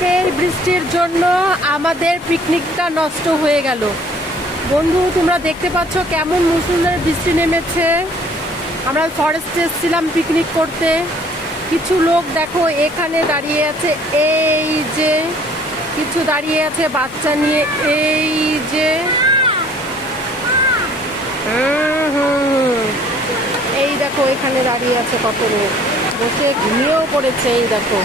রাতের বৃষ্টির জন্য আমাদের পিকনিকটা নষ্ট হয়ে গেল। বন্ধু, তোমরা দেখতে পাচ্ছ কেমন মুষলধারে বৃষ্টি নেমেছে। আমরা ফরেস্টে এসেছিলাম পিকনিক করতে। কিছু লোক দেখো এখানে দাঁড়িয়ে আছে, এই যে কিছু দাঁড়িয়ে আছে বাচ্চা নিয়ে, এই যে এই দেখো এখানে দাঁড়িয়ে আছে কত লোক, বসে ঘুমিয়েও পড়েছে, এই দেখো।